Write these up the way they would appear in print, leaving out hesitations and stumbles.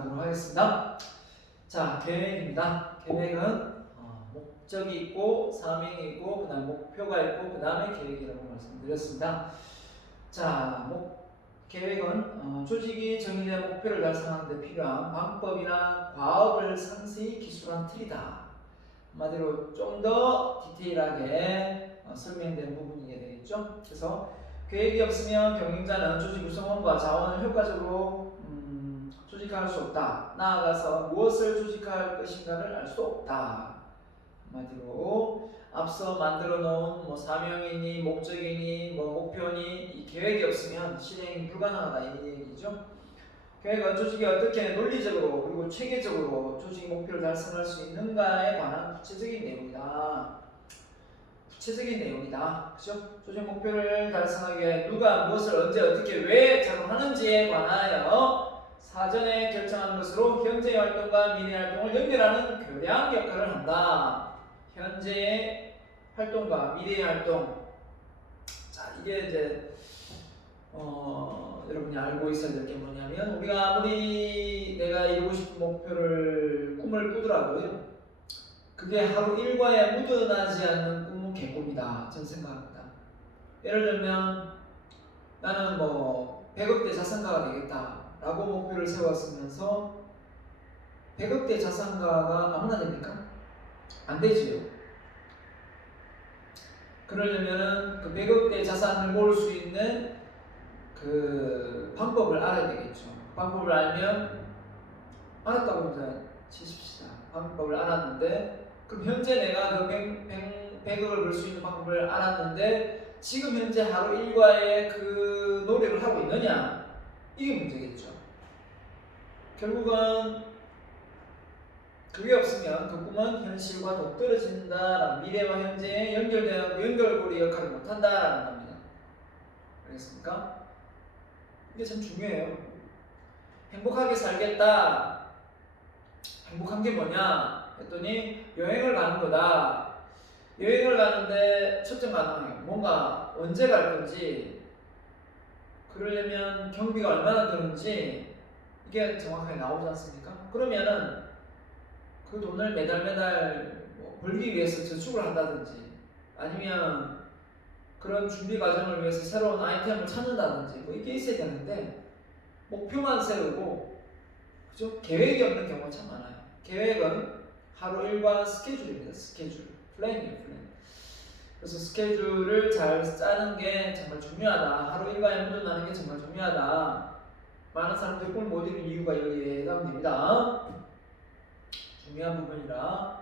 진행하도록 하겠습니다. 자, 계획입니다. 계획은 목적이 있고 사명이 있고 그다음 목표가 있고 그 다음에 계획이라고 말씀드렸습니다. 자, 계획은 조직이 정의된 목표를 달성하는 데 필요한 방법이나 과업을 상세히 기술한 틀이다. 한마디로 좀 더 디테일하게 설명된 부분이게 되겠죠. 그래서 계획이 없으면 경영자는 조직 구성원과 자원을 효과적으로 조직할 수 없다. 나아가서 무엇을 조직할 것인가를 알 수 없다. 한마디로 앞서 만들어 놓은 사명이니 목적이니 목표니 이 계획이 없으면 실행이 불가능하다 이 얘기죠. 계획은 조직이 어떻게 논리적으로 그리고 체계적으로 조직 목표를 달성할 수 있는가에 관한 구체적인 내용이다. 그죠? 조직 목표를 달성하기 위해 누가 무엇을 언제 어떻게 왜 작업하는지에 관하여 사전에 결정하는 것으로 현재의 활동과 미래의 활동을 연결하는 교량 역할을 한다. 현재의 활동과 미래의 활동. 자, 이게 이제 여러분이 알고 있어야 될 게 뭐냐면 우리가 아무리 내가 이루고 싶은 목표를 꿈을 꾸더라도요. 그게 하루 일과에 묻어나지 않는 꿈은 개꿈이다. 저는 생각합니다. 예를 들면 나는 100억대 자산가가 되겠다라고 목표를 세웠으면서 100억대 자산가가 아무나 됩니까? 안 되지요. 그러려면은 그 100억대 자산을 모을 수 있는 그 방법을 알아야 되겠죠. 방법을 알면 알았다고 이제 치십시다. 방법을 알았는데 그럼 현재 내가 그 100억을 벌 수 있는 방법을 알았는데 지금 현재 하루 일과에 그 노력을 하고 있느냐? 이게 문제겠죠. 결국은 그게 없으면 그 꿈은 현실과 동떨어진다. 미래와 현재에 연결되는 연결고리 역할을 못한다라는 겁니다. 알겠습니까? 이게 참 중요해요. 행복하게 살겠다. 행복한 게 뭐냐? 했더니 여행을 가는 거다. 여행을 가는데 측정 가능해요. 뭔가 언제 갈 건지, 그러려면 경비가 얼마나 드는지 이게 정확하게 나오지 않습니까? 그러면은 그 돈을 매달 벌기 위해서 저축을 한다든지 아니면 그런 준비 과정을 위해서 새로운 아이템을 찾는다든지 이게 있어야 되는데 목표만 세우고 그죠? 계획이 없는 경우가 참 많아요. 계획은 하루 일과 스케줄입니다. 스케줄, 플랜이에요, 플랜. 그래서 스케줄을 잘 짜는 게 정말 중요하다. 하루 일과에 묻어나는 게 정말 중요하다. 많은 사람들이 꿈을 못 이루는 이유가 여기에 해당됩니다. 중요한 부분이라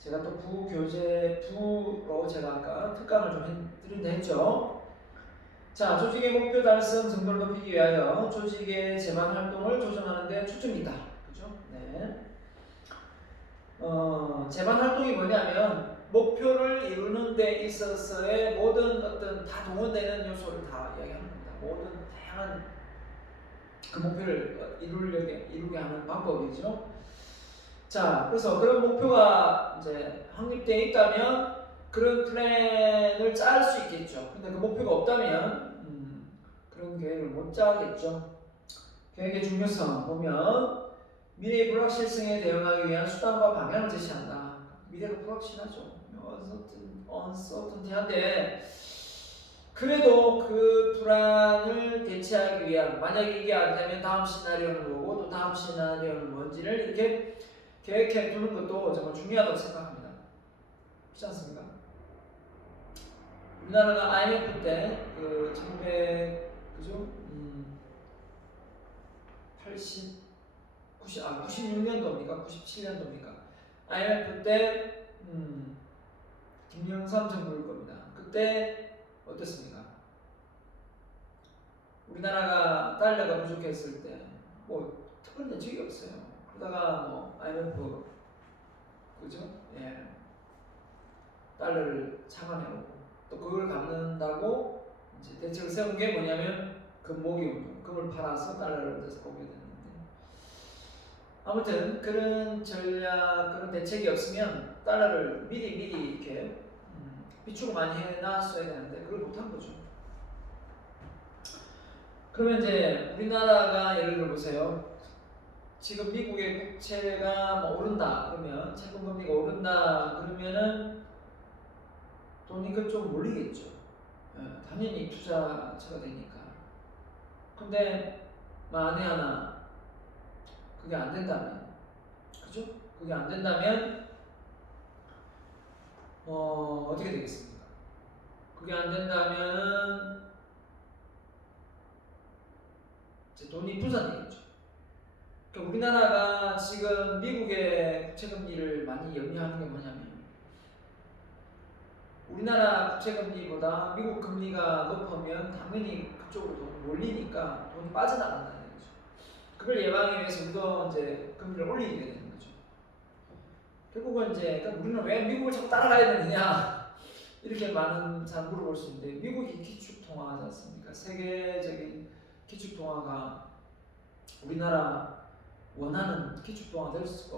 제가 또 부로 제가 아까 특강을 좀 해드린다 했죠. 자, 조직의 목표 달성 정도를 높이기 위하여 조직의 재반 활동을 조정하는 데 초점이 있다. 그죠? 네. 재반 활동이 뭐냐면 목표를 이루는 데 있어서의 모든 어떤 다 동원되는 요소를 다 이야기하는 겁니다. 모든 다양한 그 목표를 이루게 하는 방법이죠. 자, 그래서 그런 목표가 이제 확립되어 있다면 그런 플랜을 짤 수 있겠죠. 근데 그 목표가 없다면 그런 계획을 못 짜겠죠. 계획의 중요성 보면 미래의 불확실성에 대응하기 위한 수단과 방향을 제시한다. 미래가 불확실하죠. uncertainty한데 그래도 그 불안을 대체하기 위한 만약에 이게 안 되면 다음 시나리오는 뭐고 또 다음 시나리오는 뭔지를 이렇게 계획해 두는 것도 정말 중요하다고 생각합니다. 그렇지 않습니까? 우리나라가 IMF 때 그 96년도입니까? 97년도입니까? IMF 때 김영삼 정부일 겁니다. 그때 어땠습니까? 우리나라가 달러가 부족했을 때 특별한 대책이 없어요. 그러다가 IMF 그죠? 예. 달러를 참아내고 또 그걸 갚는다고 이제 대책을 세운 게 뭐냐면 금모기 운동, 금을 팔아서 달러를 얻어서 보게 되는데 아무튼 그런 전략, 그런 대책이 없으면 달러를 미리 이렇게 비축을 많이 해놨어야 되는데 그걸 못한 거죠. 그러면 이제 우리나라가 예를 들어 보세요. 지금 미국의 국채가 뭐 오른다 그러면 채권 금리가 오른다 그러면은 돈이 그쪽 몰리겠죠. 당연히 투자처가 되니까. 근데 만에 하나 그게 안 된다면, 그죠? 그게 안 된다면 어떻게 되겠습니까? 그게 안 된다면 이제 돈이 부산되겠죠. 그러니까 우리나라가 지금 미국의 국채금리를 많이 염려하는 게 뭐냐면 우리나라 국채금리보다 미국 금리가 높으면 당연히 그쪽으로 돈이 몰리니까 돈이 빠져나간다는 거죠. 그걸 예방하기 위해서 우리도 이제 금리를 올리게 되는 거죠. 결국은 이제 그러니까 우리는 왜 미국을 자꾸 따라가야 되느냐 이렇게 많은 사람 물어볼 수 있는데 미국이 기축통화하지 않습니까? 세계적인 기축통화가 우리나라 원하는 기축통화 될지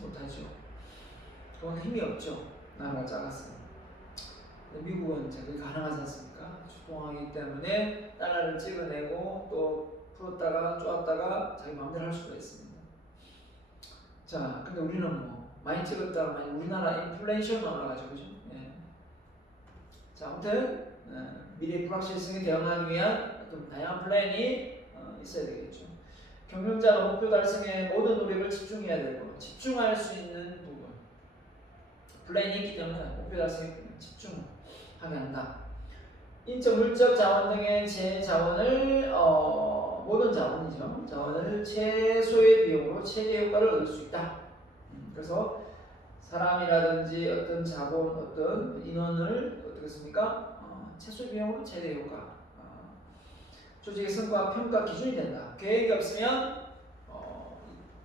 못하죠. 그건 힘이 없죠. 나라가 작았어요. 미국은 이제 그게 가능하지 않습니까? 기축통화이기 때문에 달러를 찍어내고 또 풀었다가 쪼았다가 자기 마음대로 할 수가 있습니다. 자, 근데 우리는 뭐 많이 찍었다가 많이 우리나라 인플레이션만 올라가죠, 그죠? 예. 자, 아무튼 미래 불확실성에 대응하기 위한 어떤 다양한 플랜이 있어야 되겠죠. 경영자가 목표 달성에 모든 노력을 집중해야 되고 집중할 수 있는 부분 플랜이 있기 때문에 목표 달성에 집중하게 한다. 인적, 물적 자원 등의 제 자원을 모든 자원이죠. 자원을 최소의 비용으로 최대 효과를 얻을 수 있다. 그래서 사람이라든지 어떤 자본, 어떤 인원을 어떻게 했습니까? 최소 비용으로 최대 효과. 조직의 성과 평가 기준이 된다. 계획이 없으면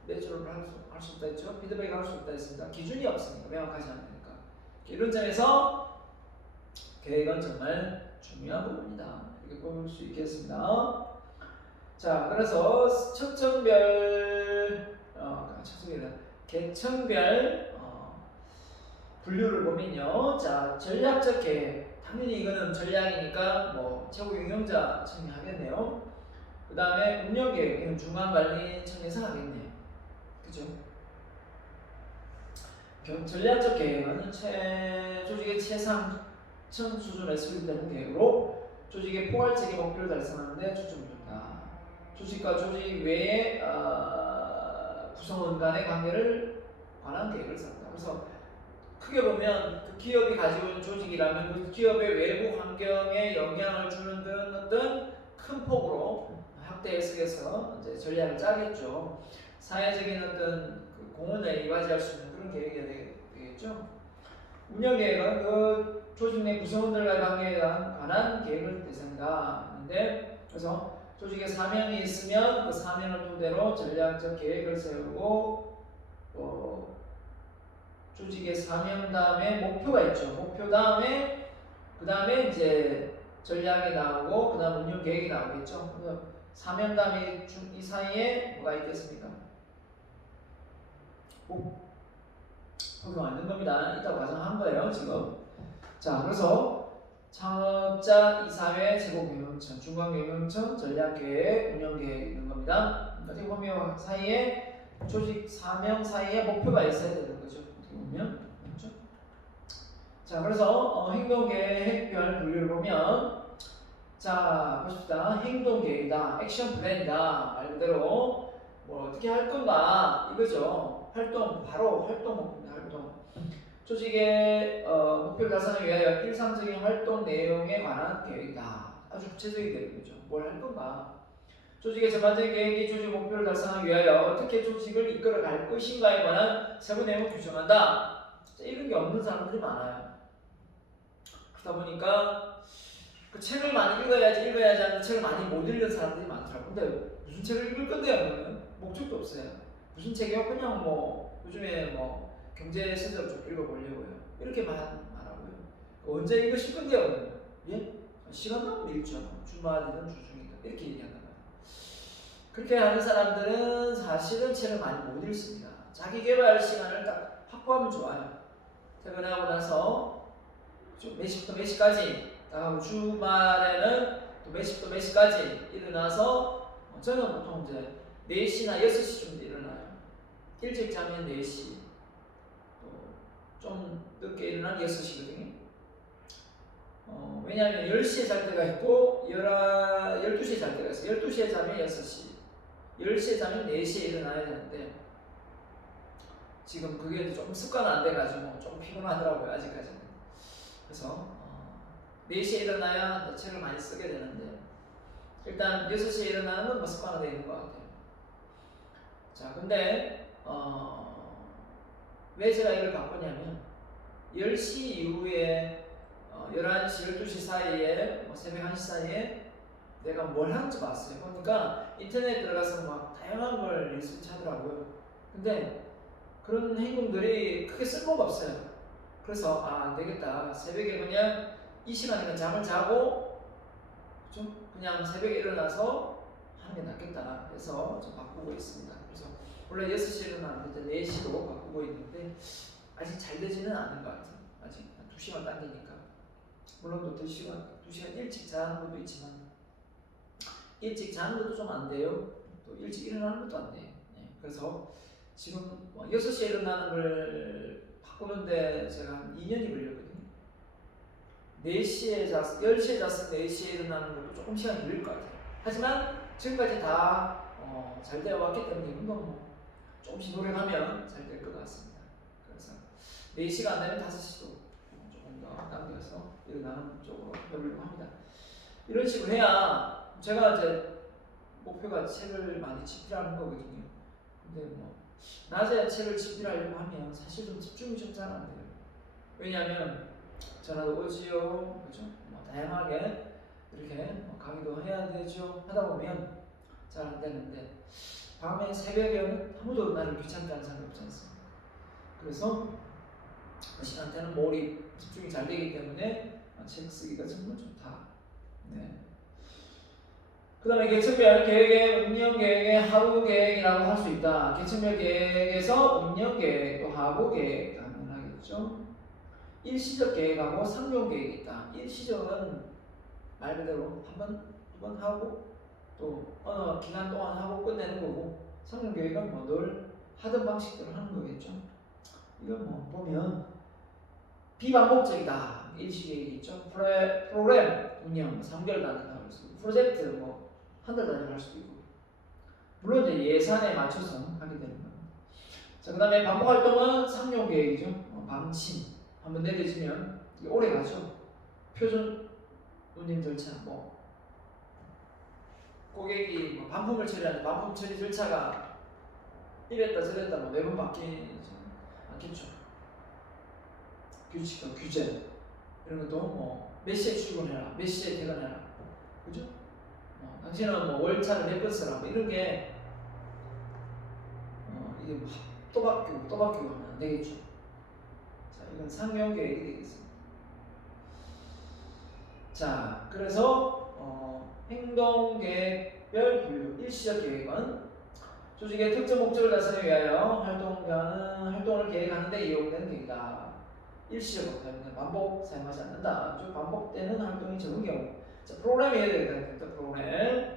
매출을 할 수 없다 했죠. 피드백을 할 수 없다 했습니다. 기준이 없으니까 명확하지 않으니까. 이런 점에서 계획은 정말 중요한 부분이다. 이렇게 볼 수 있겠습니다. 자, 그래서 계층별 분류를 보면요. 자, 전략적 계획. 당연히 이거는 전략이니까 뭐 최고 경영자청이 하겠네요. 그 다음에 운영 계획, 이건 중앙관리청에서 하겠네요. 그죠? 전략적 계획은 조직의 최상층 수준에 수립되는 계획으로 조직의 포괄적인 목표를 달성하는 데 초점을 둔다. 조직과 조직 외의 구성원 간의 관계를 관한 계획을 세운다. 그래서 크게 보면 그 기업이 가지고 있는 조직이라면 그 기업의 외부 환경에 영향을 주는 등 어떤 큰 폭으로 확대 해석해서 이제 전략을 짜겠죠. 사회적인 어떤 그 공헌에 이바지할 수 있는 그런 계획이 되겠죠. 운영 계획은 그 조직 내 구성원들과의 관계에 관한 계획을 대상이다. 하는데 그래서 조직에 사명이 있으면 그 사명을 토대로 전략적 계획을 세우고 조직의 사명 다음에 목표가 있죠. 목표 다음에 그 다음에 이제 전략이 나오고 그 다음 운영 계획이 나오겠죠. 그래서 사명 다음에 이 사이에 뭐가 있겠습니까? 적용하는 겁니다. 이따 과정한 거예요 지금. 자, 그래서 창업자 이사회 제공경영청, 중간경영청, 전략계획, 운영계획 있는 겁니다. 어떻게 보면 사이에 조직 사명 사이에 목표가 있어야 되는 거죠. 어떻게 보면 그렇죠? 자, 그래서 행동계획별 분류를 보면 자 보십시다. 행동계획이다, 액션 플랜이다. 말 그대로 뭐 어떻게 할 건가 이거죠. 활동 바로 활동 목표입니다. 활동. 조직의 목표 달성을 위하여 일상적인 활동 내용에 관한 계획이다. 아주 구체적인 계획이죠. 뭘 할 건가. 조직의 전반적인 계획이 조직 목표를 달성하기 위하여 어떻게 조직을 이끌어 갈 것인가에 관한 세부 내용을 규정한다. 이런 게 없는 사람들이 많아요. 그러다 보니까 그 책을 많이 읽어야지 하는 책을 많이 못 읽는 사람들이 많더라고요. 근데 무슨 책을 읽을 건데요? 그러면 목적도 없어요. 무슨 책이요? 그냥 뭐 요즘에 뭐 경제 서적 좀 읽어보려고요. 이렇게 말하고요. 언제 읽으실 건데요? 예? 시간 나면 읽죠. 주말이든 주중이든 이렇게 얘기한단 말이에요. 그렇게 하는 사람들은 사실은 책을 많이 못 읽습니다. 자기 개발 시간을 딱 확보하면 좋아요. 퇴근하고 나서 좀 몇 시부터 몇 시까지, 다음 주말에는 또 몇 시부터 몇 시까지 일어나서 저는 보통 이제 4시나 6시쯤 일어나요. 일찍 자면 4시, 또 좀 늦게 일어나면 6시거든요. 왜냐하면 10시에 잘 때가 있고 12시에 잘 때가 있어요. 12시에 자면 6시, 10시에 자면 4시에 일어나야 되는데 지금 그게 좀 습관 안 돼가지고 좀 피곤하더라고요, 아직까지는. 그래서 4시에 일어나야 책을 많이 쓰게 되는데 일단 6시에 일어나는 건 뭐 습관화 되어 있는 것 같아요. 자, 근데 왜 제가 이걸 바꾸냐면 10시 이후에 11시, 12시 사이에 새벽 1시 사이에 내가 뭘 하는지 봤어요. 보니까 인터넷 들어가서 막 다양한 걸 리서치 하더라고요. 근데 그런 행동들이 크게 쓸모가 없어요. 그래서 안 되겠다. 새벽에 그냥 이 시간에 잠을 자고 좀 그냥 새벽에 일어나서 하는 게 낫겠다 해서 좀 바꾸고 있습니다. 그래서 원래 6시에 일어나는데 4시로 바꾸고 있는데 아직 잘 되지는 않은 것 같아요. 아직 2시간 당기니까. 물론 또 2시간 일찍 자는 것도 있지만 일찍 자는 것도 좀 안 돼요. 또 일찍 일어나는 것도 안 돼요. 네. 그래서 지금 6시에 일어나는 걸 바꾸는데 제가 한 2년이 걸렸거든요. 4시에 잤, 10시에 잤으면 4시에 일어나는 것도 조금 시간이 걸릴 것 같아요. 하지만 지금까지 다 잘 되어 왔기 때문에 이건 조금씩 노력하면 잘 될 것 같습니다. 그래서 4시가 안 되면 5시도 조금 더 당겨서 일어나는 쪽으로 해보려고 합니다. 이런 식으로 해야 제가 이제 목표가 책을 많이 집필하는 거거든요. 근데 낮에 책을 집필하려고 하면 사실 좀 집중이 좀 잘 안 돼요. 왜냐하면 전화도 오지요, 그죠? 다양하게 이렇게 강의도 해야 되죠. 하다 보면 잘 안 되는데 밤에 새벽에는 아무도 나를 귀찮게 하는 사람이 없지 않습니까? 그래서 시간대는 몰입, 집중이 잘 되기 때문에 책 쓰기가 정말 좋다. 네. 그 다음에 계층별 계획의 운영 계획의 하부 계획이라고 할 수 있다. 계층별 계획에서 운영 계획 또 하부 계획 가능하겠죠. 일시적 계획하고 상용 계획이 있다. 일시적은 말 그대로 한 번, 두 번 하고 또 어느 기간 동안 하고 끝내는 거고 상용 계획은 늘 하던 방식대로 하는 거겠죠. 이건 보면 비반복적이다. 일시 계획이 있죠. 프로그램 운영 3개월 단위로 할 수 있고 프로젝트 한 달 단위로 할 수도 있고 물론 이제 예산에 맞춰서 하게 되는 겁니다. 자, 그 다음에 반복 활동은 상용 계획이죠. 방침 한번 내려지면 오래 가죠. 표준 운영 절차 고객이 반품을 처리하는데 반품 처리 절차가 이랬다 저랬다 매번 바뀌지 않겠죠. 규칙과 규제 이런 것도 몇 시에 출근해라, 몇 시에 퇴근해라, 그죠? 당신은 월차를 몇 번 쓰라 이런 게 이게 또 바뀌고 하면 안 되겠죠. 자, 이건 상용 계획이 되겠습니다. 자, 그래서 행동 계획별 분류 일시적 계획은 조직의 특정 목적을 달성하기 위하여 활동을 계획하는 데 이용되는 계획이다. 일시적 반복 사용하지 않는다. 반복되는 활동이 적은 경우. 자, 프로그램이 해야 되겠다. 프로그램.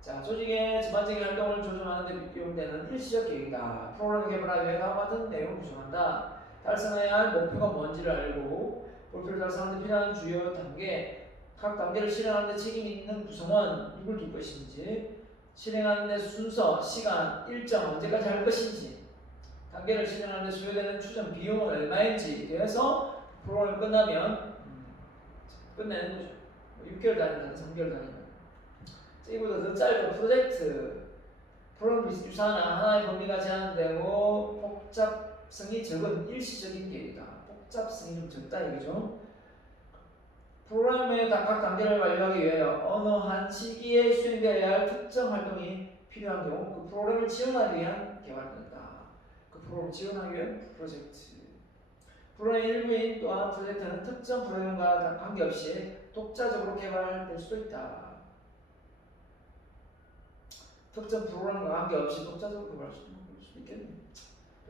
자, 조직의 전반적인 활동을 조정하는 데 이용되는 일시적 계획이다. 프로그램 개발하기 위해 다음과 같은 내용을 구성한다. 달성해야 할 목표가 뭔지를 알고 목표를 달성하는 데 필요한 주요 단계, 각 단계를 실행하는 데 책임이 있는 구성원, 누굴 둘 것인지, 실행하는 데 순서, 시간, 일정, 언제까지 할 것인지, 단계를 실행하는 데 소요되는 추정 비용은 얼마인지 대해서 프로그램 끝나면 끝내는 거죠. 6개월 단위든 3개월 단위든. 이보다 더 짧은 프로젝트 프로그램 유사나 하나의 범위가 제한되고 복잡성이 적은 일시적인 계획이다. 복잡성이 좀 적다 이거죠. 프로그램의 각 단계를 완료하기 위하여 어느 한 시기에 수행되어야 할 특정 활동이 필요한 경우 그 프로그램을 지원하기 위한 개발된다. 그 프로그램을 지원하기 위한 프로젝트. 프로그램 일부인 또한 프로젝트는 특정 프로그램과 관계없이 독자적으로 개발될 수도 있다. 특정 프로그램과 관계없이 독자적으로 개발할 수도 있겠네요.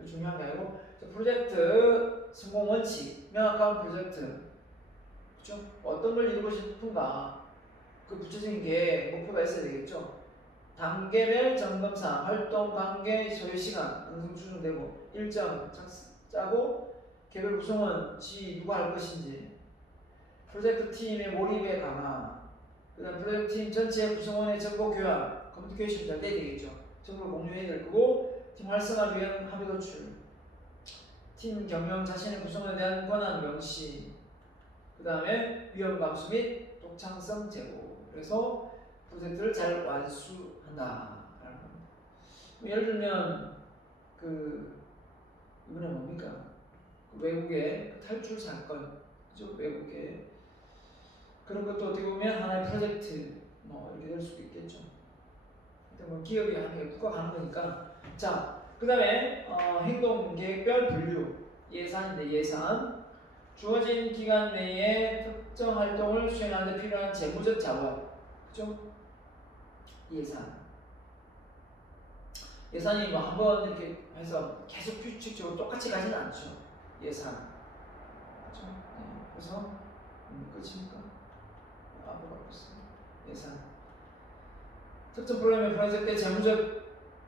중요한 게 아니고 프로젝트 성공 원칙, 명확한 프로젝트, 그렇죠? 어떤 걸 이루고 싶은가 그 구체적인 게 목표가 있어야 되겠죠. 단계별 점검사항, 활동 관계 소요 시간 항상 추정되고 일정 짜고 개별 구성원 누가 할 것인지 프로젝트 팀의 몰입의 강화 그다음 프로젝트 팀 전체 구성원의 정보 교환 커뮤니케이션 잘 돼야 되겠죠. 정보를 공유해야 될 거고 팀 활성화 위한 합의 도출 팀 경영 자신의 구성원에 대한 권한 명시 그 다음에 위험 감수 및 독창성 제고 그래서 프로젝트를 잘 완수한다. 예를 들면 이번에 뭡니까? 외국의 탈출 사건, 그죠? 외국의 그런 것도 어떻게 보면 하나의 프로젝트 이렇게 될 수도 있겠죠. 뭐 기업이 하는 게 국가가 하는 거니까. 자, 그다음에 행동 계획별 분류 예산인데 예산 주어진 기간 내에 특정 활동을 수행하는 데 필요한 재무적 자원, 그죠? 예산이 뭐 한번 이렇게 해서 계속 규칙적으로 똑같이 가지는 않죠. 예산. 그렇죠? 네. 그래서 끝입니까? 앞으로 가고 있습니다. 예산. 특정 프로그램의 프로젝트의 재무적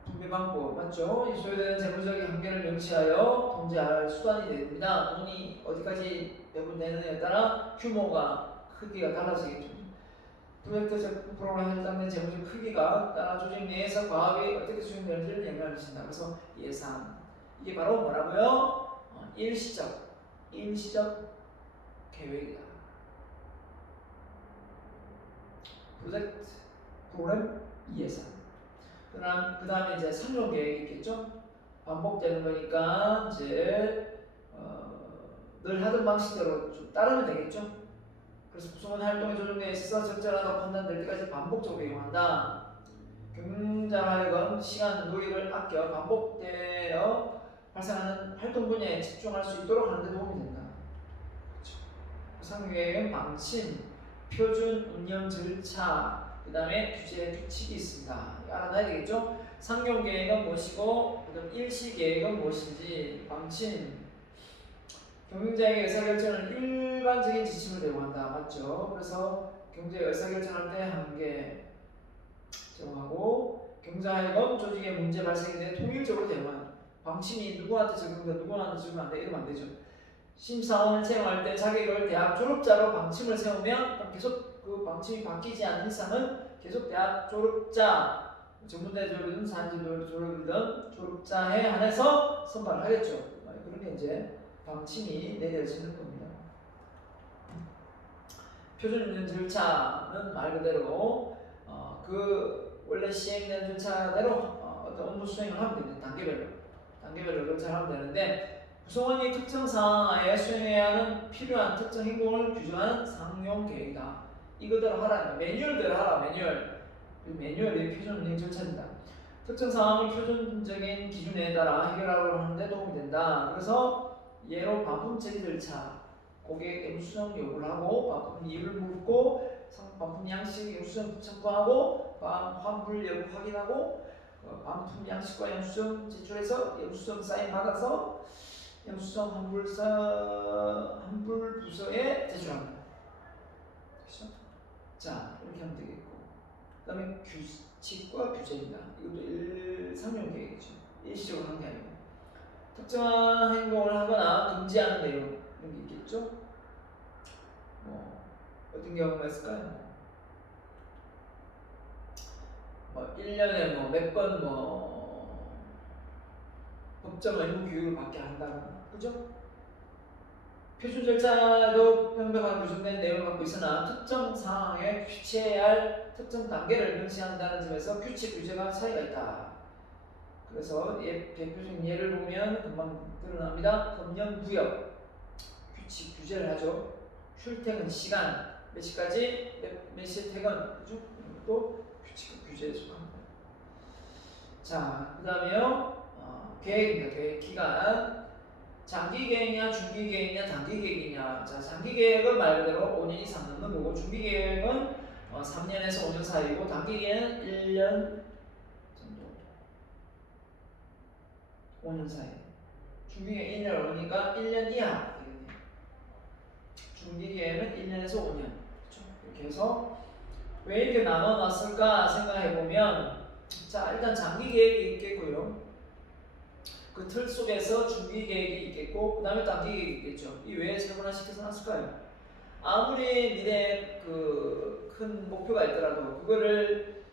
분배 방법 맞죠? 소요되는 재무적인 한계를 명시하여 통제할 수단이 됩니다. 돈이 어디까지 배분되느냐에 따라 규모가 크기가 달라지겠죠. 프로젝트 프로그램에 해당되는 재무적 크기가 따라 조직 내에서 과학이 어떻게 수행되는지를 영향을 미친다. 그래서 예산 이게 바로 뭐라고요? 일시적 계획이다. 프로젝트 프로그램 예산. 그 다음에 이제 상용 계획이 있겠죠. 반복되는 거니까 이제 늘 하던 방식대로 좀 따르면 되겠죠. 그래서 구성원 활동의 조정에 있어서 적절하다고 판단될 때까지 반복적으로 이용한다. 경영자하여금 시간, 노력을 아껴 반복되어 발생하는 활동 분야에 집중할 수 있도록 하는 데 도움이 된다. 그렇죠. 상계획은 방침, 표준 운영 절차, 그 다음에 규제 규칙이 있습니다. 알아놔야 되겠죠? 상용 계획은 무엇이고, 그다음 일시 계획은 무엇인지, 방침, 경영자에게 의사결정을 일반적인 지침을 제공한다. 맞죠? 그래서 경제의 의사결정할 때 한계 제공하고 경자하여금 조직의 문제 발생에 대해 통일적으로 대응하는 방침이 누구한테 적용돼 누구한테 적용 안 돼 이러면 안 되죠. 심사원을 채용할 때 자격을 대학 졸업자로 방침을 세우면 계속 그 방침이 바뀌지 않는 이상은 계속 대학 졸업자 전문대 졸업이든 산지 졸업이든 졸업자에 한해서 선발을 하겠죠. 그런 게 이제 방침이 내려지는 겁니다. 표준 운영 절차는 말 그대로 그 원래 시행된 절차대로 어떤 업무 수행을 하면 됩니다. 단계별로 절차를 하면 되는데 구성원이 특정 사항에 수행해야 하는 필요한 특정 행동을 규정하는 상용 계획이다. 이거대로 하라. 매뉴얼대로 하라. 매뉴얼이 표준 운영 절차입니다. 특정 상황을 표준적인 기준에 따라 해결하려고 하는데 도움이 된다. 그래서 예로 반품 처리 절차, 고객 영수증 요구를 하고 반품 이유를 묻고 반품 양식 영수증 첨부하고 환불 여부 확인하고 반품 양식과 영수증 제출해서 영수증 사인 받아서 영수증 환불부서에 제출합니다. 그렇죠? 자 이렇게 하면 되겠고 그 다음에 규칙과 규제입니다. 이것도 상용 계획이죠. 일시적으로 하는 게 아니고 특정한 행동을 하거나 금지하는 내용 이런 게 있겠죠. 어떤 경우가 있을까요? 1년에 몇 번 법정 의무 교육을 받게 한다거나 그죠? 표준 절차도 명백하게 규정된 내용을 갖고 있으나 특정 상황에 규칙해야 할 특정 단계를 명시한다는 점에서 규칙 규제가 차이가 있다. 그래서 대표적인 예를 보면 금방 드러납니다. 금연구역 규칙 규제를 하죠. 출퇴근 시간 몇 시까지 몇 시에 퇴근 그죠? 또 규칙 규제에 속합니다. 자, 그 다음에요. 계획입니다. 계획 기간. 장기 계획이냐, 중기 계획이냐, 단기 계획이냐. 자, 장기 계획은 말 그대로 5년 이상 넘는 거고, 중기 계획은 3년에서 5년 사이고, 단기 계획은 1년 정도. 5년 사이. 중기 계획 1년 오니까 1년 이하 되겠네요. 중기 계획은 1년에서 5년. 그렇죠? 이렇게 해서 왜 이렇게 나눠놨을까 생각해 보면 자, 일단 장기 계획이 있겠고요. 그 틀 속에서 중기 계획이 있겠고, 그 다음에 단기 계획이 있겠죠. 이 왜 세분화시켜서 놨을까요? 아무리 미래에 그 큰 목표가 있더라도 그거를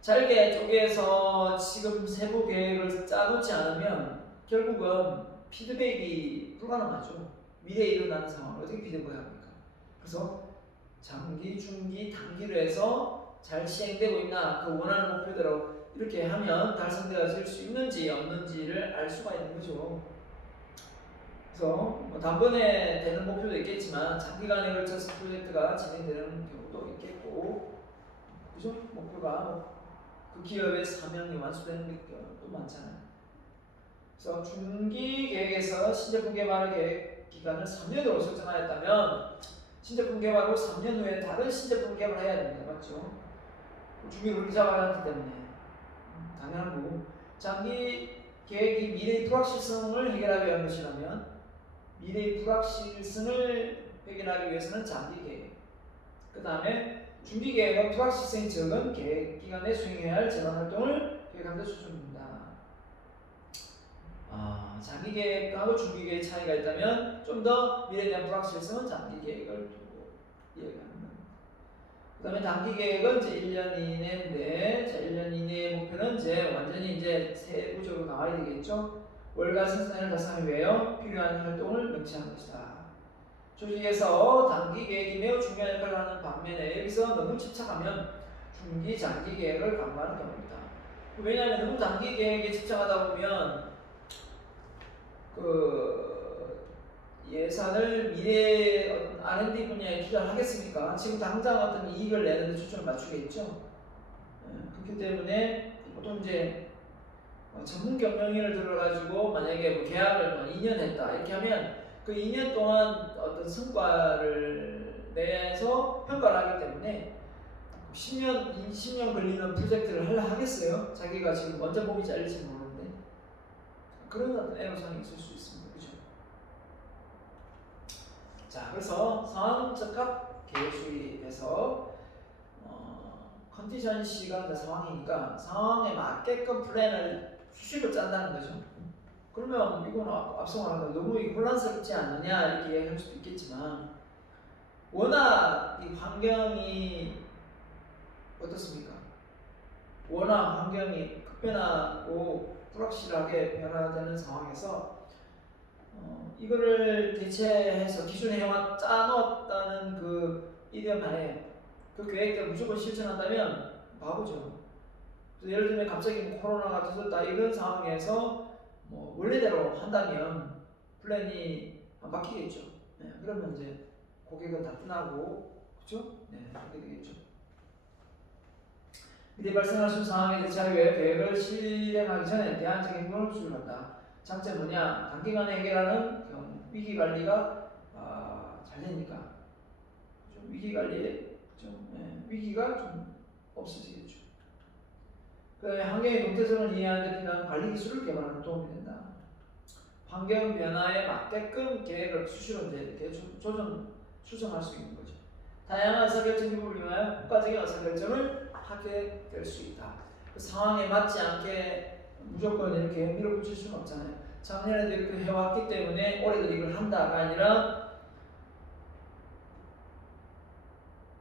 잘게 쪼개서 지금 세부 계획을 짜놓지 않으면 결국은 피드백이 불가능하죠. 미래에 일어나는 상황을 어떻게 피드백합니까? 그래서 장기, 중기, 단기로 해서 잘 시행되고 있나, 그 원하는 목표대로 이렇게 하면 달성되어질 수 있는지 없는지를 알 수가 있는 거죠. 그래서 뭐 단번에 되는 목표도 있겠지만 장기간에 걸쳐서 프로젝트가 진행되는 경우도 있겠고, 그죠? 목표가 그 기업의 사명이 완수되는 경우도 많잖아요. 그래서 중기 계획에서 신제품 개발 계획 기간을 3년으로 설정하였다면 신제품 개발 후 3년 후에 다른 신제품 개발을 해야 됩니다. 맞죠? 중기 그렇게 잡아놨기 때문에 당연한 거고, 장기 계획이 미래의 불확실성을 해결하기 위한 것이라면 미래의 불확실성을 회견하기 위해서는 장기 계획, 그 다음에 중기 계획은 불확실성이 적은 계획 기간에 수행해야 할 재반 활동을 계획하는 데 초점입니다. 장기 계획하고 중기 계획 차이가 있다면 좀 더 미래에 대한 불확실성은 장기 계획을 두고 이야기합니다. 그 다음에 단기 계획은 이제 1년 이내인데, 자, 1년 이내의 목표는 이제 완전히 이제 세부적으로 나와야 되겠죠. 월간 생산을 달성하기 위하여 필요한 활동을 명시하는 것이다. 조직에서 단기 계획이 매우 중요한 역할을 하는 반면에 여기서 너무 집착하면 중기, 장기 계획을 강구하는 경우입니다. 왜냐하면 너무 단기 계획에 집착하다 보면 그 예산을 미래 어떤 R&D 분야에 투자를 하겠습니까? 지금 당장 어떤 이익을 내는데 초점을 맞추겠죠. 그렇기 때문에 보통 이제 전문 경영인을 들어가지고 만약에 뭐 계약을 뭐 2년 했다 이렇게 하면 그 2년 동안 어떤 성과를 내서 평가를 하기 때문에 10년, 20년 걸리는 프로젝트를 하려 하겠어요? 자기가 지금 먼저 몸이 잘릴지 모르는데 그런 어떤 애로사항이 있을 수 있습니다. 그죠? 자, 그래서 상황 적합 계획 수립에서 컨디션시가 상황이니까 상황에 맞게끔 플랜을 수식을 짠다는 거죠. 그러면 이건 앞서 말한 거 너무 혼란스럽지 않느냐 이렇게 이야기할 수도 있겠지만, 워낙 이 환경이 어떻습니까? 워낙 환경이 급변하고 불확실하게 변화되는 상황에서 이거를 대체해서 기존에 짜놓았다는 그 이념 하에 그 계획대로 무조건 실천한다면 바보죠. 예를 들면 갑자기 코로나가 터졌다 이런 상황에서 뭐 원래대로 한다면 플랜이 안 바뀌겠죠. 네, 그러면 이제 고객은 다 떠나고, 그렇죠? 네, 그렇게 되겠죠. 미래 발생할 수 있는 상황에 대처하기 위해 계획을 실행하기 전에 대안적 행동을 수립한다. 장점 뭐냐? 단기간에 해결하는 경우 위기 관리가 잘 되니까 좀 위기 관리에 위기가 좀 없어지겠죠. 그다음에 환경의 동태성을 이해하는 데 필요한 관리 기술을 개발하는 데 도움이 된다. 환경 변화에 맞게끔 계획을 수시로 이렇게 수정할 수 있는 거죠. 다양한 의사결정 기법을 이용하여 효과적인 의사결정을 하게 될 수 있다. 그 상황에 맞지 않게 무조건 이렇게 밀어붙일 수는 없잖아요. 작년에도 이렇게 해왔기 때문에 올해도 이걸 한다가 아니라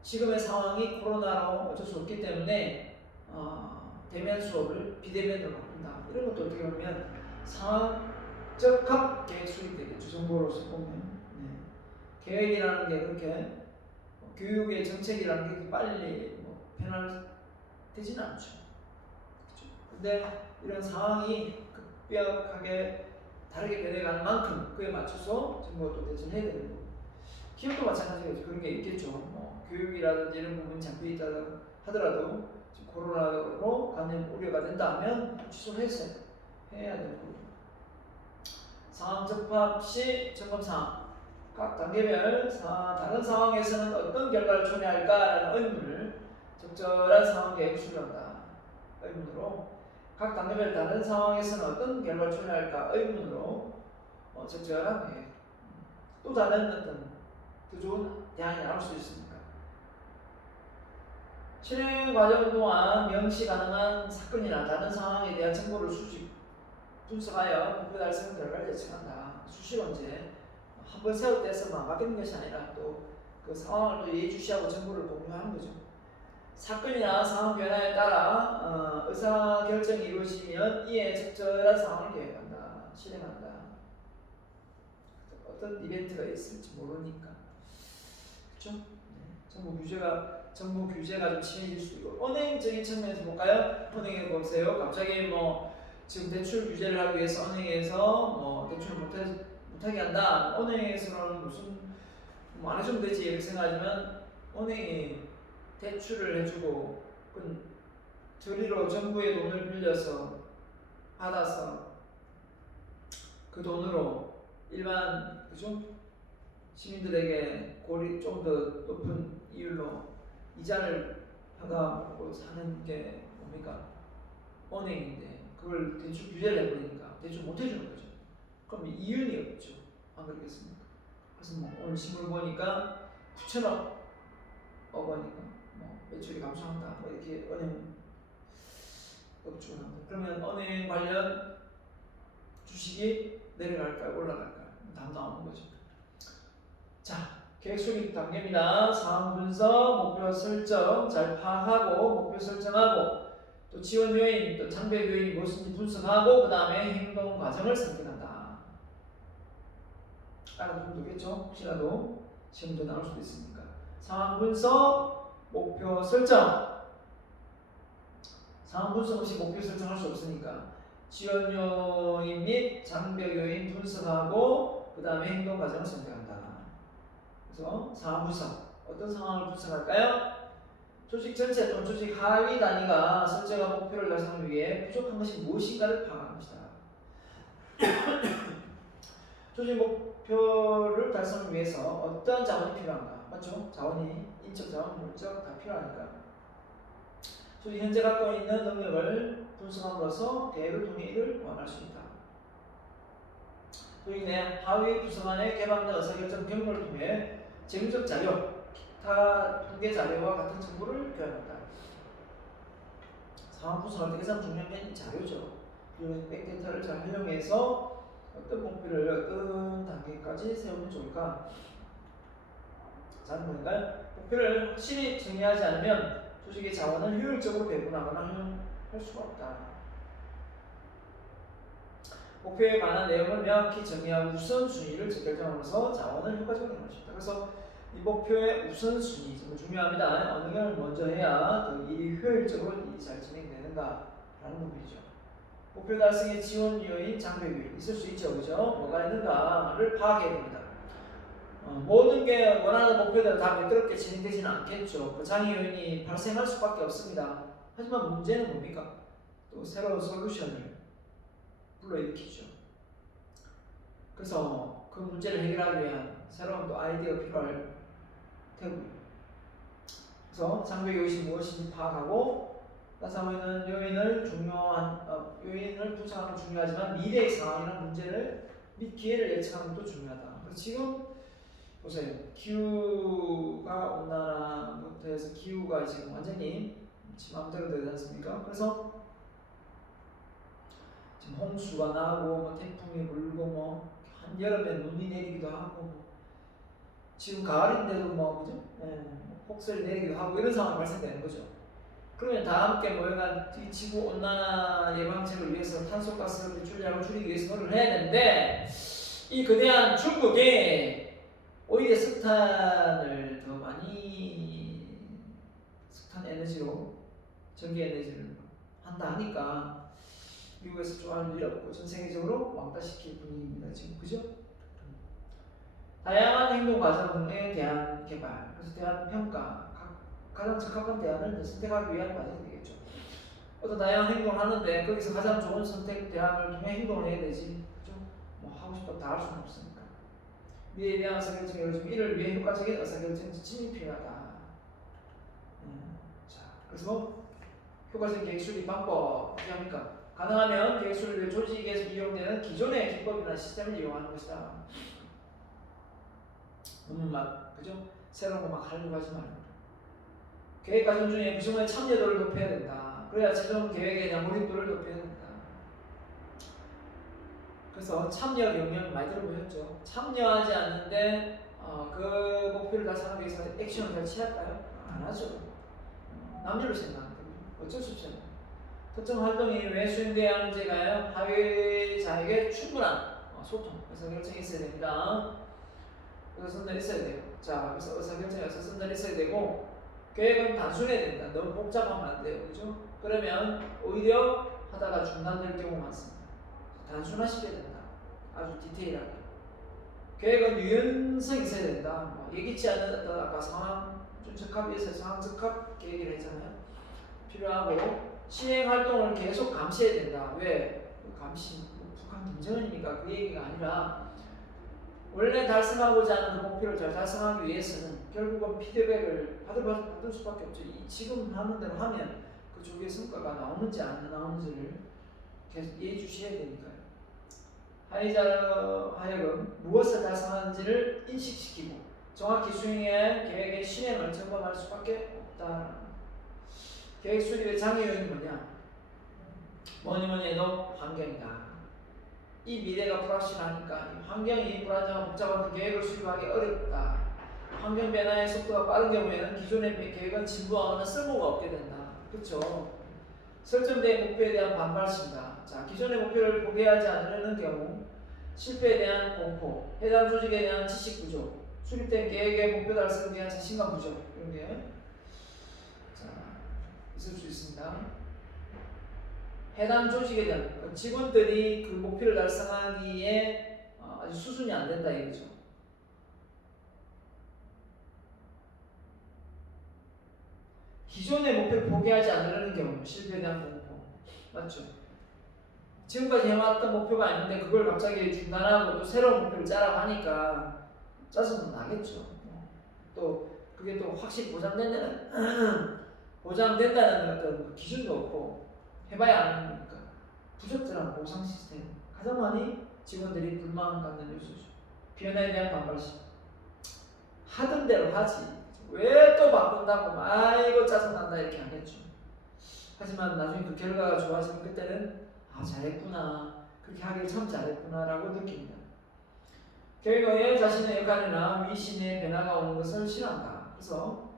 지금의 상황이 코로나로 어쩔 수 없기 때문에 대면 수업을 비대면으로 바꾼다. 이런 것도 어떻게 보면 상황적 계획 수립 되겠죠. 정보로서 보면. 네. 계획이라는 게 그렇게 교육의 정책이라는 게 빨리 변화되지는 않죠. 그렇죠? 근데 이런 상황이 급격하게 다르게 변해가는 만큼 그에 맞춰서 정보도 대처해야 되는 거고, 기업도 마찬가지겠죠. 그런 게 있겠죠. 교육이라든지 이런 부분이 잡혀있다 하더라도 코로나로 감염 우려가 된다면 취소해서 해야 되는 거죠. 상황 접합 시 점검 사항. 각 단계별 다른 상황에서는 어떤 결과를 초래할까라는 의문을 적절한 상황 계획을 수립한다. 의문으로 각 단계별 다른 상황에서는 어떤 결과를 초래할까 의문으로 적절한 계획. 또 다른 어떤 더 좋은 대안이 나올 수 있습니까? 실행 과정 동안 명시 가능한 사건이나 다른 상황에 대한 정보를 수집, 분석하여 목표 달성 결과를 예측한다. 수시론제 한 번 세웠대서만 바뀌는 것이 아니라 또 그 상황을 또 예의주시하고 정보를 공유하는 거죠. 사건이나 상황 변화에 따라 의사 결정이 이루어지면 이에 적절한 상황을 계획한다, 실행한다. 어떤 이벤트가 있을지 모르니까, 그렇죠? 정보 규제가 좀 심해질 수 있고, 은행적인 측면에서 볼까요? 은행에 보세요. 갑자기 뭐 지금 대출 규제를 하기 위해서 은행에서 뭐 대출을 못하게 한다. 은행에서는 무슨 뭐 안 해주면 되지 이렇게 생각하지만 은행이 대출을 해주고 저리로 정부의 돈을 빌려서 받아서 그 돈으로 일반 그죠? 시민들에게 좀 더 높은 이율로 이자를 받아먹고 사는 게 뭡니까? 은행인데 그걸 대출 규제를 해버리니까 대출 못 해주는 거죠. 그럼 이윤이 없죠. 안 그렇겠습니까? 그래서 뭐 오늘 신문 보니까 9천억 원이니까 뭐 매출이 감소한다. 뭐 이렇게 은행 up축을 합니다. 그러면 은행 관련 주식이 내려갈까요? 올라갈까요? 답 나오는 거죠. 자, 계획 수립 단계입니다. 상황 분석, 목표 설정 잘 파악하고 목표 설정하고 또 지원 요인, 또 장벽 요인이 무엇인지 분석하고 그 다음에 행동 과정을 선택한다. 알아두면 되겠죠? 혹시라도 시험도 나올 수도 있으니까. 상황 분석, 목표 설정. 상황 분석 없이 목표 설정할 수 없으니까 지원 요인 및 장벽 요인 분석하고 그 다음에 행동 과정을 선택한다. 그래서 상황 분석. 어떤 상황을 분석할까요? 조직 전체 또는 조직 하위 단위가 설정한 목표를 달성하기 위해 부족한 것이 무엇인가를 파악하는 것이다. 조직 목표를 달성하기 위해서 어떤 자원이 필요한가? 맞죠? 자원이 인적 자원, 물적 다 필요하니까. 조직 현재 갖고 있는 능력을 분석함으로써 계획을 통해 이를 보완할 수 있다. 조직 내 하위 부서간의 개방된 의사결정 경로를 통해 재무적 자료, 기타 통계 자료와 같은 정보를 교환한다. 상황 분석할 때 가장 중요한 게 자료죠. 그리고 백데이터를 잘 활용해서 어떤 목표를 어떤 단계까지 세우면 좋을까? 자는 거니까요. 목표를 확실히 정의하지 않으면 조직의 자원을 효율적으로 배분하거나 활용할 수가 없다. 목표에 관한 내용을 명확히 정의하고 우선순위를 결정하면서 자원을 효과적으로 이용할 수 있다. 그래서 이 목표의 우선순위 정말 중요합니다. 어느 걸 먼저 해야 더 일이 효율적으로 일이 잘 진행되는가라는 부분이죠. 목표 달성의 지원 요인, 장벽 요인 있을 수 있죠, 그죠? 뭐가 있는가를 파악해야 됩니다. 모든 게 원하는 목표대로 다 매끄럽게 진행되지는 않겠죠. 그 장애 요인이 발생할 수밖에 없습니다. 하지만 문제는 뭡니까? 또 새로운 솔루션을 불러일으키죠. 그래서 그 문제를 해결하기 위한 새로운 또 아이디어가 필요할 테고요. 그래서 장벽 요인이 무엇인지 파악하고 나타나는 요인을 요인을 분석하는 건 중요하지만 미래의 상황이나 문제를 및 기회를 예측하는 것도 중요하다. 그래서 지금 보세요. 기후가 온난화부터 해서 기후가 지금 완전히 지 마음대로 되지 않습니까? 그래서 지금 홍수가 나고 뭐 태풍이 불고 뭐 한여름에 눈이 내리기도 하고 지금 가을인데도 뭐 그죠? 폭설이 내리기도 하고 이런 상황이 발생되는 거죠. 그러면 다 함께 모여간 이 지구 온난화 예방책을 위해서 탄소가스 배출량을 줄이기 위해서 노력을 해야 되는데 이 거대한 중국이 오히려 석탄을 더 많이 석탄 에너지로 전기 에너지를 한다 하니까 미국에서 좋아하는 일 없고 전 세계적으로 왕따시킬 분위기입니다 지금. 그죠? 다양한 행동 과정에 대한 개발, 그래서 대한 평가, 가장 적합한 대안을 선택하기 위한 과정이 되겠죠. 어떤 다양한 행동을 하는데 거기서 가장 좋은 선택 대안을 통해 행동을 해야 되지. 그죠? 뭐 하고 싶다고 다 할 수는 없으니까. 미래에 대한 의사결정이 이루어지면 이를 위해 효과적인 의사결정 지침이 필요하다. 자, 그래서 효과적인 계획 수립 방법 필요합니까? 가능하면 계획 수립을 조직에서 이용되는 기존의 기법이나 시스템을 이용하는 것이다. 너무 막 그죠? 새로운 거 막 하려고 하지 말고 계획 과정 중에 구성원의 참여도를 높여야 된다. 그래야 최종 계획에 대한 몰입도를 높여야 된다. 그래서 참여 경영 많이 들어보셨죠? 참여하지 않는데 그 목표를 달성하기 위해서 액션을 잘 취할까요? 안 하죠. 남들로 생각합니다. 어쩔 수 없어요. 특정 활동이 왜 수행돼야 하는지가요, 하위자에게 충분한 소통, 의사결정이 있어야 됩니다. 의사선들이 있어야 돼요. 자, 그래서 의사결정이 의사선들이 있어야 되고, 계획은 단순해야 됩니다. 너무 복잡하면 안 돼요. 그죠? 그러면 오히려 하다가 중단될 경우 많습니다. 단순화시켜야 된다. 아주 디테일하게. 계획은 유연성이 있어야 된다. 예기치 않은 어떤 아까 상황 적합에서 상황 적합 계획을 했잖아요. 필요하고, 시행 활동을 계속 감시해야 된다. 왜? 감시, 북한 김정은이니까 그 얘기가 아니라, 원래 달성하고자 하는 그 목표를 잘 달성하기 위해서는 결국은 피드백을 받을 수밖에 없죠. 지금 하는 대로 하면 그쪽의 성과가 나오는지 안 나오는지를 계속 예의주시해야 되니까요. 하이자로 하여금 무엇을 달성하는지를 인식시키고 정확히 수행해야 할 계획의 실행을 점검할 수밖에 없다. 계획 수립의 장애 요인이 뭐냐? 뭐니 해도 환경이다. 이 미래가 불확실하니까 이 환경이 불안정하고 복잡한 계획을 수립하기 어렵다. 환경 변화의 속도가 빠른 경우에는 기존의 계획은 진부하거나 쓸모가 없게 된다. 그렇죠? 설정된 목표에 대한 반발심이다. 자, 기존의 목표를 포기하지 않으려는 경우 실패에 대한 공포, 해당 조직에 대한 지식 부족, 수립된 계획의 목표 달성에 대한 자신감 부족 이런 게 있을 수 있습니다. 해당 조직에 대한 직원들이 그 목표를 달성하기에 아주 수준이 안 된다 이거죠. 기존의 목표를 포기하지 않으려는 경우 실패에 대한 공포 맞죠? 지금까지 해왔던 목표가 아닌데 그걸 갑자기 중단하고 또 새로운 목표를 짜라고 하니까 짜증은 나겠죠. 또 그게 또 확실히 보장된다는 어떤 기준도 없고 해봐야 아는 거니까 부적절한 보상 시스템 가장 많이 직원들이 불만 갖는 요소죠. 변화에 대한 반발심. 하던 대로 하지 왜 또 바꾼다고 아이고 짜증난다 이렇게 하겠죠. 하지만 나중에 그 결과가 좋아지면 그때는 잘했구나 그렇게 하길 참 잘했구나 라고 느낍니다. 결국에 자신의 역할이나 미신의 변화가 오는 것을 싫어한다. 그래서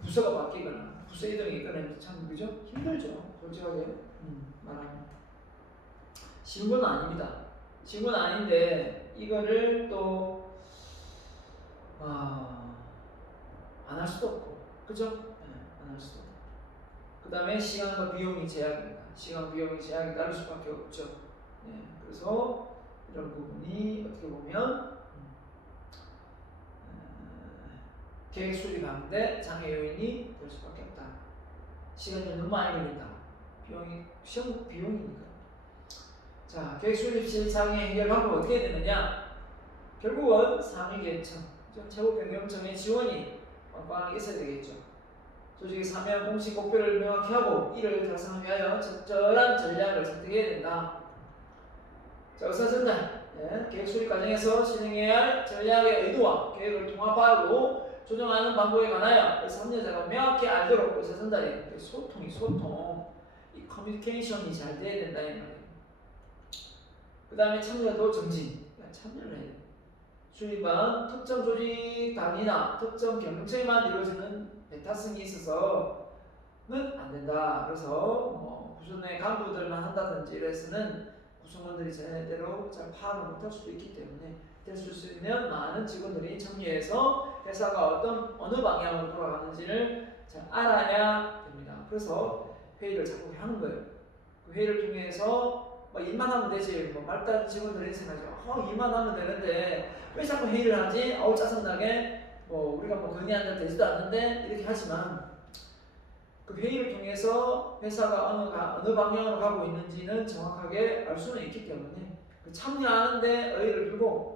부서가 바뀌거나 부서 이동이 있거나 참 그죠? 힘들죠. 솔직하게 말하면 쉬운 건 아닙니다. 쉬운 건 아닌데 이거를 또 안 할 수도 없고 그죠? 안 할 수도 없고 그 다음에 시간과 비용이 제약입니다. 시간 비용이 제약이 따를 수밖에 없죠. 그래서 이런 부분이 어떻게 보면 계획 수립하는데 장애 요인이 될 수밖에 없다. 시간이 너무 많이 걸린다. 시험 비용이니까. 자, 계획 수립 시 장애 해결 방법 어떻게 되느냐? 결국은 상위 계층, 최고 변경청의 지원이 빵빵하게 있어야 되겠죠. 조직의 사명, 공식 목표를 명확히 하고 이를 달성하기 위하여 적절한 전략을 선택해야 된다. 자, 의사전달. 계획 수립 과정에서 실행해야 할 전략의 의도와 계획을 통합하고 조정하는 방법에 관하여 참여자가 명확히 알도록 의사전달이 소통. 이 커뮤니케이션이 잘 돼야 된다 이 말이에요. 그 다음에 참여도 정진. 참여를 해야 돼요. 수립은 특정 조직 단위나 특정 경쟁만 이루어지는 배타성이 있어서는 안 된다. 그래서 구성의 간부들만 한다든지 이래서는 구성원들이 제대로 잘 파악을 못할 수도 있기 때문에 될 수 있는 많은 직원들이 참여해서 회사가 어느 방향으로 돌아가는지를 잘 알아야 됩니다. 그래서 회의를 자꾸 하는 거예요. 그 회의를 통해서 일만 하면 되지. 말단 직원들이 생각하죠. 일만 하면 되는데 왜 자꾸 회의를 하지? 짜증나게. 우리가 건의한 데 되지도 않는데 이렇게 하지만 그 회의를 통해서 회사가 어느 방향으로 가고 있는지는 정확하게 알 수는 있기 때문에 그 참여하는데 의의를 두고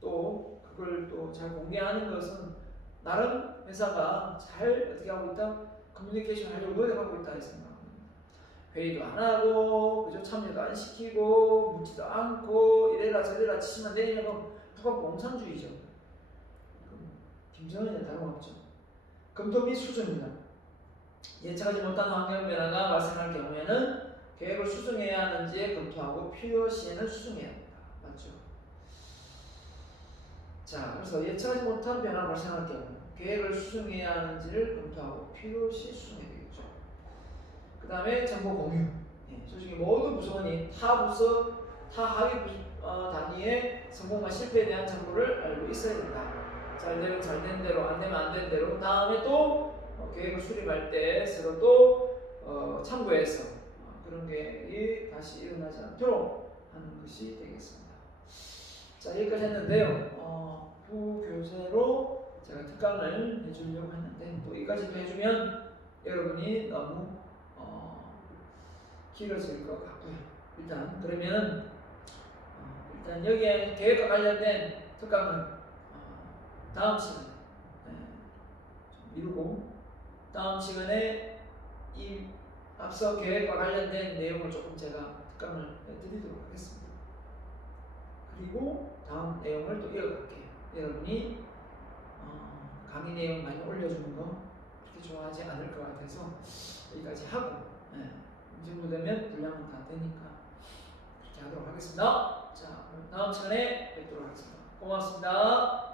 또 그걸 또 잘 공개하는 것은 나름 회사가 잘 어떻게 하고 있다? 커뮤니케이션 하려고 노력하고 있다 생각합니다. 회의도 안 하고 그죠? 참여도 안 시키고 묻지도 않고 이래라 저래라 치면 내리면 북한 공산주의죠. 김정은이는 다름없죠. 검토 및 수정입니다. 예측하지 못한 환경 변화가 발생할 경우에는 계획을 수정해야 하는지 검토하고 필요시에는 수정해야 합니다. 맞죠? 자, 그래서 예측하지 못한 변화가 발생할 경우 계획을 수정해야 하는지를 검토하고 필요시 수정해야 되겠죠. 그 다음에 정보 공유. 솔직히 모든 부서원이 타 부서, 타 하위 단위의 성공과 실패에 대한 정보를 알고 있어야 된다. 잘 되면 잘 된 대로, 안 되면 안 된 대로. 다음에 또 계획을 수립할 때 서로 또 참고해서 그런 계획이 다시 일어나지 않도록 하는 것이 되겠습니다. 자, 여기까지 했는데요. 부교재로 제가 특강을 해주려고 했는데 또 여기까지도 해주면 여러분이 너무 길어질 것 같고요. 일단 그러면 일단 여기에 계획과 관련된 특강은 다음 시간에 좀 미루고 다음 시간에 이 앞서 계획과 관련된 내용을 조금 제가 특강을 해드리도록 하겠습니다. 그리고 다음 내용을 또 이어갈게요. 여러분이 강의 내용 많이 올려주는 거 그렇게 좋아하지 않을 것 같아서 여기까지 하고 이 정도 되면 분량은 다 되니까 그렇게 하도록 하겠습니다. 자, 그럼 다음 시간에 뵙도록 하겠습니다. 고맙습니다.